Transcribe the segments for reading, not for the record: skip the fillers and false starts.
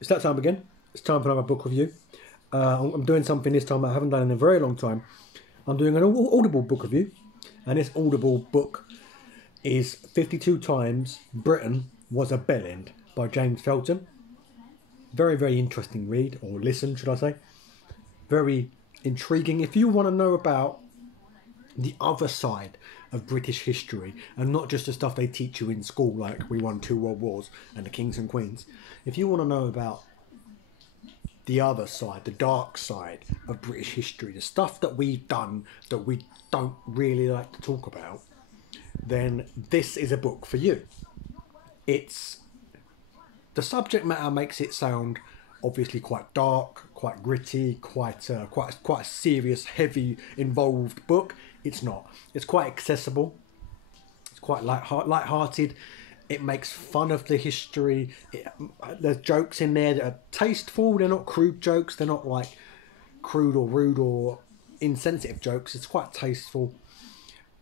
It's that time again. It's time for another book review. I'm doing something this time I haven't done in a very long time. I'm doing an Audible book review, and this Audible book is 52 Times Britain Was a Bellend by James Felton. Very, very interesting read, or listen, should I say. Very intriguing. If you want to know about the other side of British history, and not just the stuff they teach you in school, like we won 2 world wars and the kings and queens. If you want to know about the other side, the dark side of British history, the stuff that we've done that we don't really like to talk about, then this is a book for you. It's the subject matter makes it sound obviously quite dark, quite gritty, quite a serious, heavy, involved book. It's not. It's quite accessible. It's quite lighthearted. It makes fun of the history. There's jokes in there that are tasteful. They're not crude jokes. They're not like crude or rude or insensitive jokes. It's quite tasteful.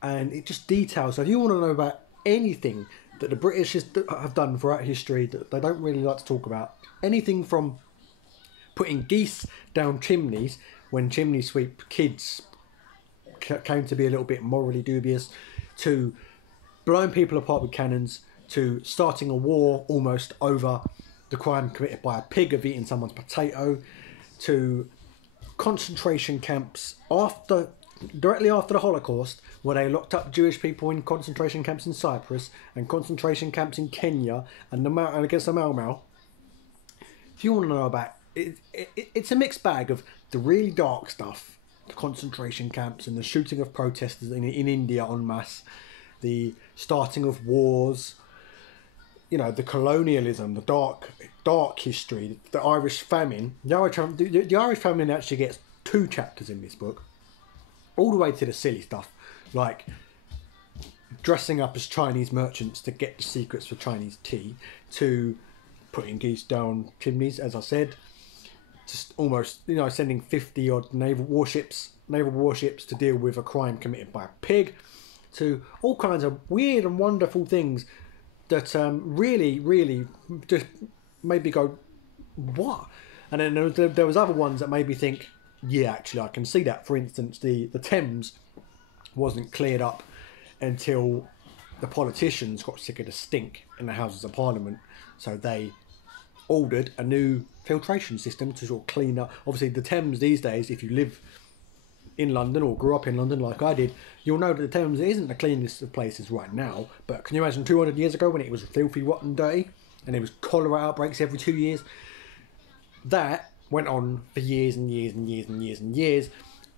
And it just details. So if you want to know about anything that the British have done throughout history that they don't really like to talk about, anything from putting geese down chimneys when chimney sweep kids came to be a little bit morally dubious, to blowing people apart with cannons, to starting a war almost over the crime committed by a pig of eating someone's potato, to concentration camps directly after the Holocaust, where they locked up Jewish people in concentration camps in Cyprus and concentration camps in Kenya and against the Mau Mau. If you want to know about it, it's a mixed bag of the really dark stuff, the concentration camps and the shooting of protesters in India en masse, the starting of wars, you know, the colonialism, the dark history, the Irish famine. The Irish famine actually gets 2 chapters in this book, all the way to the silly stuff, like dressing up as Chinese merchants to get the secrets for Chinese tea, to putting geese down chimneys, as I said, just almost, you know, sending 50 odd naval warships to deal with a crime committed by a pig, to all kinds of weird and wonderful things that really just made me go, what? And then there was other ones that made me think, yeah, actually I can see that. For instance, the Thames wasn't cleared up until the politicians got sick of the stink in the Houses of Parliament, so they ordered a new filtration system to sort of clean up. Obviously the Thames these days, if you live in London or grew up in London like I did, you'll know that the Thames isn't the cleanest of places right now. But can you imagine 200 years ago when it was filthy, rotten, dirty, and there was cholera outbreaks every 2 years? That went on for years and years and years and years and years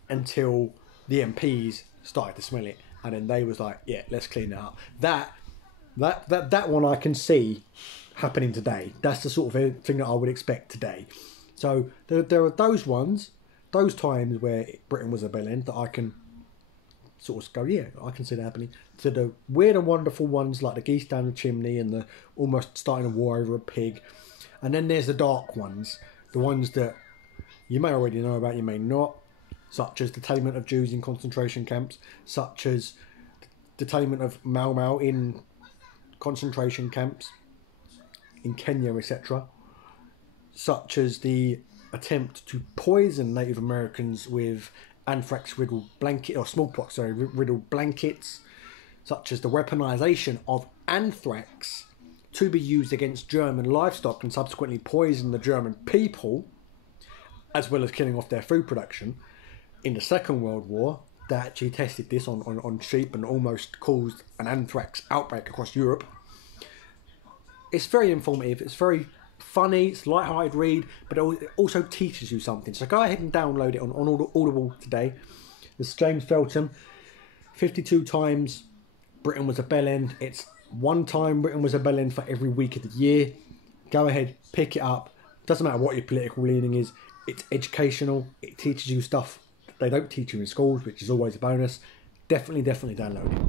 until the MPs started to smell it, and then they was like, yeah, let's clean it up. That one I can see happening today. That's the sort of thing that I would expect today. So there are those ones, those times where Britain was a bellend that I can sort of go, yeah, I can see that happening. To the weird and wonderful ones like the geese down the chimney and the almost starting a war over a pig. And then there's the dark ones, the ones that you may already know about, you may not, such as detainment of Jews in concentration camps, such as detainment of Mau Mau in concentration camps in Kenya, etc., such as the attempt to poison Native Americans with anthrax-riddled riddled blankets, such as the weaponization of anthrax to be used against German livestock and subsequently poison the German people, as well as killing off their food production. In the Second World War, they actually tested this on sheep and almost caused an anthrax outbreak across Europe. It's very informative, it's very funny, it's a light-hearted read, but it also teaches you something. So go ahead and download it on Audible today. This is James Felton, 52 Times Britain Was a Bellend. It's 1 time Britain was a bellend for every week of the year. Go ahead, pick it up. Doesn't matter what your political leaning is. It's educational. It teaches you stuff they don't teach you in schools, which is always a bonus. Definitely download it.